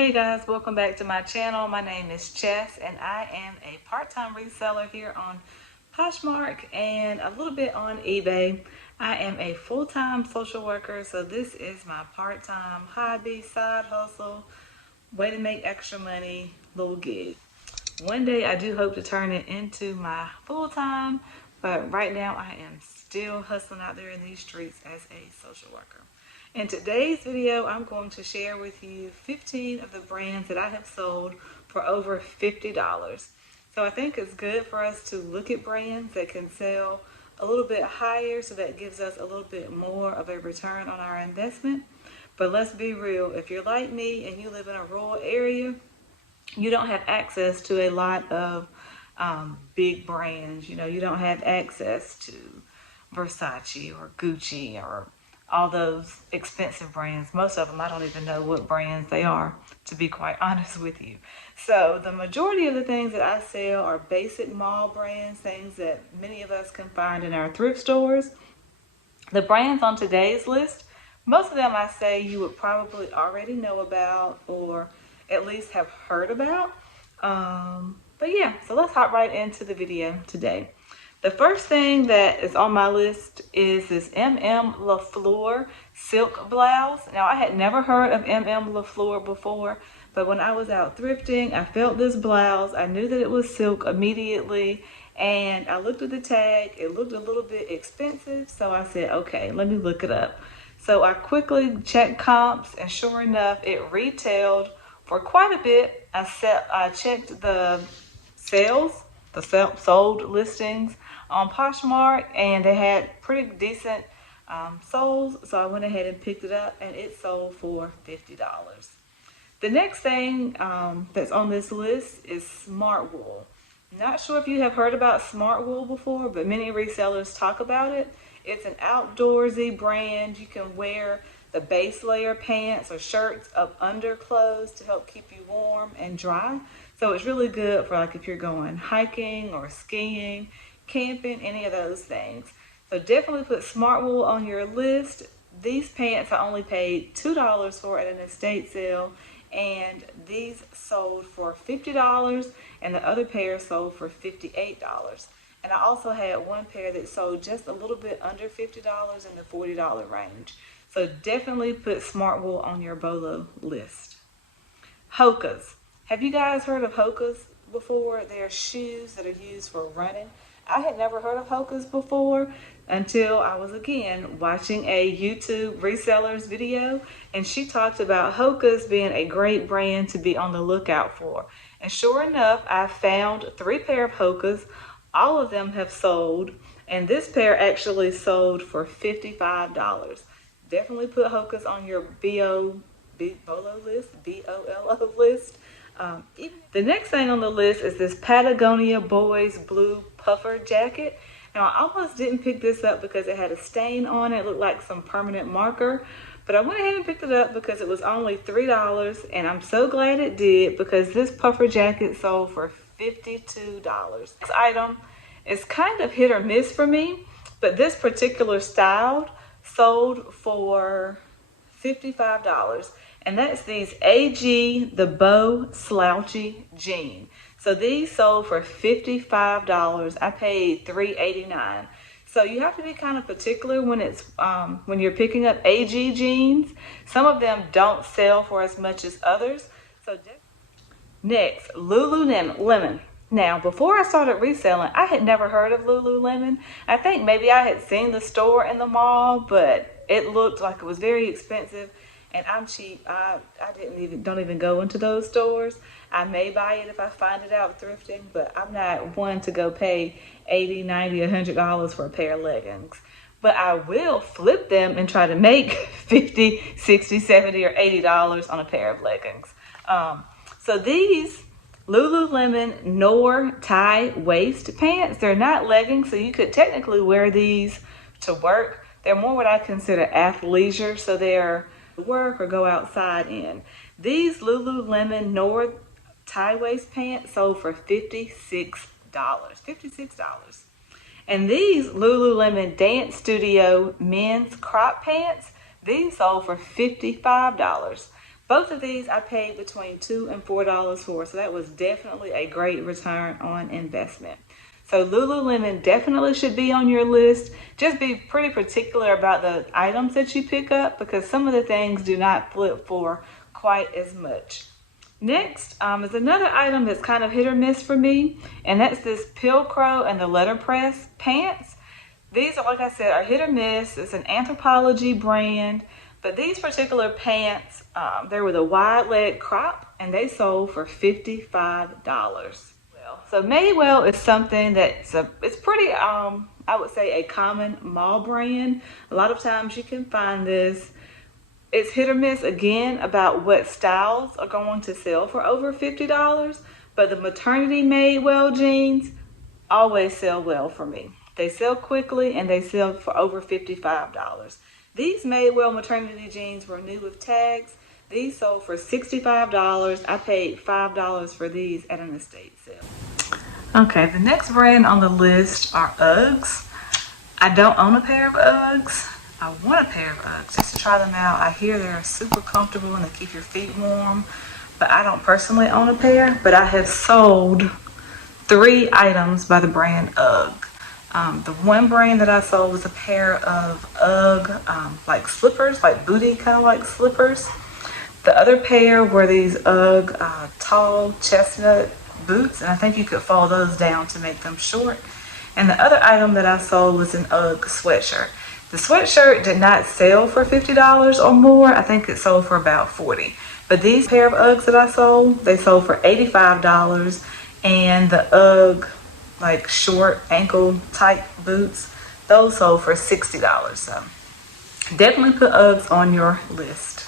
Hey guys, welcome back to my channel. My name is Chess and I am a part-time reseller here on Poshmark and a little bit on eBay. I am a full-time social worker, so this is my part-time hobby, side hustle, way to make extra money, little gig. One day I do hope to turn it into my full-time, but right now I am still hustling out there in these streets as a social worker. In today's video, I'm going to share with you 15 of the brands that I have sold for over $50. So I think it's good for us to look at brands that can sell a little bit higher, so that gives us a little bit more of a return on our investment. But let's be real, if you're like me and you live in a rural area, you don't have access to a lot of big brands. You know, you don't have access to Versace or Gucci or all those expensive brands. Most of them, I don't even know what brands they are, to be quite honest with you. So the majority of the things that I sell are basic mall brands, things that many of us can find in our thrift stores. The brands on today's list, most of them I say you would probably already know about or at least have heard about. But yeah, so let's hop right into the video today. The first thing that is on my list is this MM LaFleur silk blouse. Now, I had never heard of MM LaFleur before, but when I was out thrifting, I felt this blouse. I knew that it was silk immediately, and I looked at the tag. It looked a little bit expensive, so I said, okay, let me look it up. So I quickly checked comps, and sure enough, it retailed for quite a bit. I checked the sales, the sold listings on Poshmark, and they had pretty decent sold, so I went ahead and picked it up, and it sold for $50. The next thing that's on this list is Smartwool. Not sure if you have heard about Smartwool before, but many resellers talk about it. It's an outdoorsy brand. You can wear the base layer pants or shirts up under clothes to help keep you warm and dry. So it's really good for like if you're going hiking or skiing, camping, any of those things. So definitely put Smartwool on your list. These pants I only paid $2 for at an estate sale, and these sold for $50, and the other pair sold for $58. And I also had one pair that sold just a little bit under $50 in the $40 range. So definitely put Smartwool on your BOLO list. Hokas. Have you guys heard of Hokas before? They're shoes that are used for running. I had never heard of Hokas before until I was again watching a YouTube resellers video, and she talked about Hokas being a great brand to be on the lookout for. And sure enough, I found 3 pair of Hokas. All of them have sold, and this pair actually sold for $55. Definitely put Hokas on your BOLO list, BOLO list. The next thing on the list is this Patagonia Boys Blue Puffer Jacket. Now, I almost didn't pick this up because it had a stain on it. It looked like some permanent marker. But I went ahead and picked it up because it was only $3. And I'm so glad it did, because this puffer jacket sold for $52. This item is kind of hit or miss for me, but this particular style sold for $55. And that's these AG the Bow Slouchy Jean. So these sold for $55. I paid $3.89. So you have to be kind of particular when it's when you're picking up AG jeans. Some of them don't sell for as much as others. So next, Lulu Lemon. Now, before I started reselling, I had never heard of Lululemon. I think maybe I had seen the store in the mall, but it looked like it was very expensive. And I'm cheap. I don't even go into those stores. I may buy it if I find it out thrifting, but I'm not one to go pay $80, $90, $100 for a pair of leggings. But I will flip them and try to make $50, $60, $70, or $80 on a pair of leggings. So these Lululemon Noir tie waist pants, they're not leggings, so you could technically wear these to work. They're more what I consider athleisure, so they're work or go outside in. These Lululemon Noir tie waist pants sold for $56. $56. And these Lululemon Dance Studio men's crop pants, these sold for $55. Both of these I paid between $2 and $4 for, so that was definitely a great return on investment. So Lululemon definitely should be on your list. Just be pretty particular about the items that you pick up, because some of the things do not flip for quite as much. Next is another item that's kind of hit or miss for me, and that's this Pilcrow and the letterpress pants. These are, like I said, are hit or miss. It's an Anthropologie brand, but these particular pants, they were the wide leg crop, and they sold for $55. So Madewell is something that's it's pretty, I would say, a common mall brand. A lot of times you can find this. It's hit or miss again about what styles are going to sell for over $50, but the maternity Madewell jeans always sell well for me. They sell quickly and they sell for over $55. These Madewell maternity jeans were new with tags. These sold for $65. I paid $5 for these at an estate sale. Okay, the next brand on the list are Uggs. I don't own a pair of Uggs. I want a pair of Uggs just to try them out. I hear they're super comfortable and they keep your feet warm, but I don't personally own a pair. But I have sold 3 items by the brand Ugg. The one brand that I sold was a pair of Ugg like slippers, like booty kind of like slippers. The other pair were these Ugg tall chestnut boots, and I think you could fold those down to make them short. And the other item that I sold was an Ugg sweatshirt. The sweatshirt did not sell for $50 or more. I think it sold for about $40. But these pair of Uggs that I sold, they sold for $85. And the Ugg like short ankle type boots, those sold for $60. So definitely put Uggs on your list.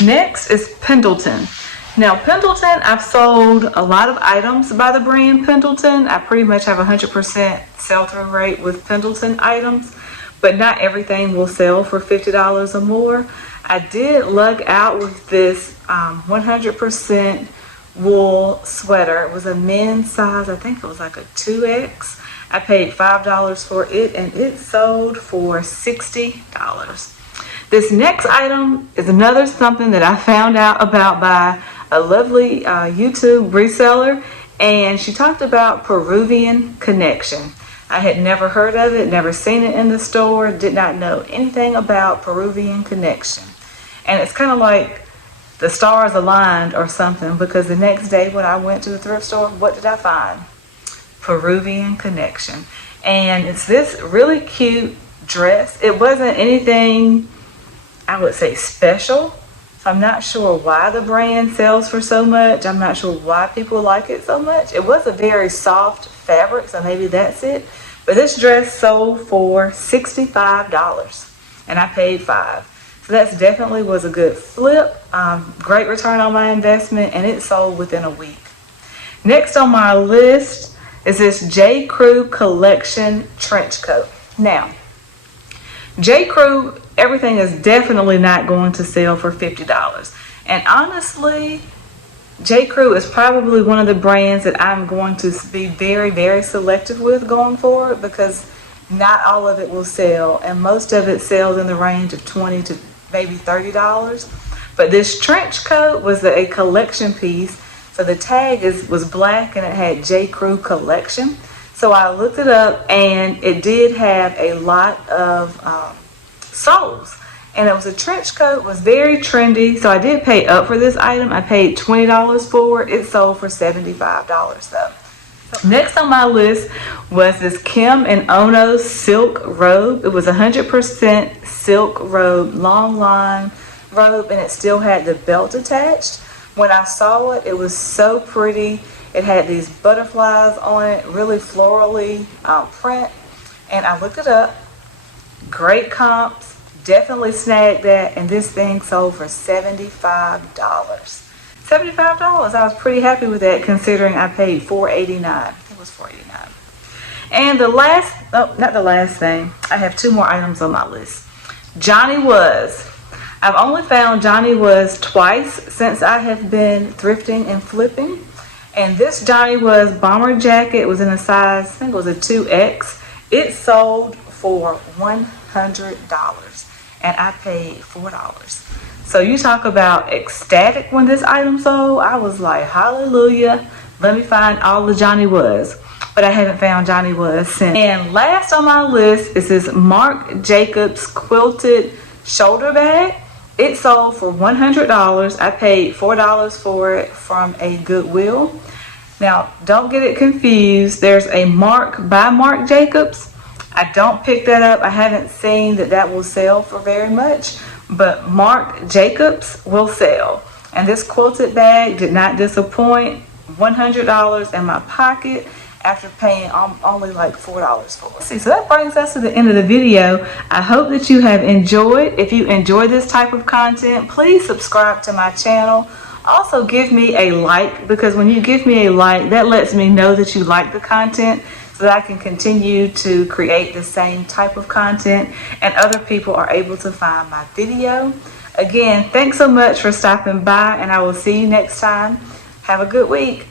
Next is Pendleton. Now Pendleton, I've sold a lot of items by the brand Pendleton. I pretty much have 100% sell-through rate with Pendleton items, but not everything will sell for $50 or more. I did lug out with this 100% wool sweater. It was a men's size. I think it was like a 2X. I paid $5 for it, and it sold for $60. This next item is another something that I found out about by a lovely YouTube reseller, and she talked about Peruvian Connection. I had never heard of it, never seen it in the store, did not know anything about Peruvian Connection. And it's kind of like the stars aligned or something, because the next day when I went to the thrift store, what did I find? Peruvian Connection. And it's this really cute dress. It wasn't anything, I would say, special. So I'm not sure why the brand sells for so much. I'm not sure why people like it so much. It was a very soft fabric, so maybe that's it. But this dress sold for $65 and I paid $5. So that definitely was a good flip. Great return on my investment, and it sold within a week. Next on my list is this J. Crew Collection trench coat. Now, J. Crew, everything is definitely not going to sell for $50. And honestly, J. Crew is probably one of the brands that I'm going to be very, very selective with going forward, because not all of it will sell, and most of it sells in the range of $20 to maybe $30. But this trench coat was a collection piece. So the tag was black and it had J. Crew Collection. So I looked it up, and it did have a lot of soles. And it was a trench coat, was very trendy. So I did pay up for this item. I paid $20 for it. It sold for $75 though. So next on my list was this Kim and Ono silk robe. It was 100% silk robe, long line robe, and it still had the belt attached. When I saw it, it was so pretty. It had these butterflies on it, really florally print. And I looked it up. Great comps. Definitely snagged that. And this thing sold for $75. $75. I was pretty happy with that, considering I paid $4.89. It was $4.89. And the last, not the last thing, I have 2 more items on my list. Johnny Was. I've only found Johnny Was twice since I have been thrifting and flipping. And this Johnny Was bomber jacket was in a size, I think it was a 2X. It sold for $100 and I paid $4. So you talk about ecstatic when this item sold. I was like, hallelujah. Let me find all the Johnny Was. But I haven't found Johnny Was since. And last on my list is this Marc Jacobs quilted shoulder bag. It sold for $100. I paid $4 for it from a Goodwill. Now, don't get it confused. There's a Marc by Marc Jacobs. I don't pick that up. I haven't seen that will sell for very much, but Marc Jacobs will sell. And this quilted bag did not disappoint. $100 in my pocket after paying only like $4 for it. See, so that brings us to the end of the video. I hope that you have enjoyed. If you enjoy this type of content, please subscribe to my channel. Also give me a like, because when you give me a like, that lets me know that you like the content, so that I can continue to create the same type of content and other people are able to find my video. Again, thanks so much for stopping by, and I will see you next time. Have a good week.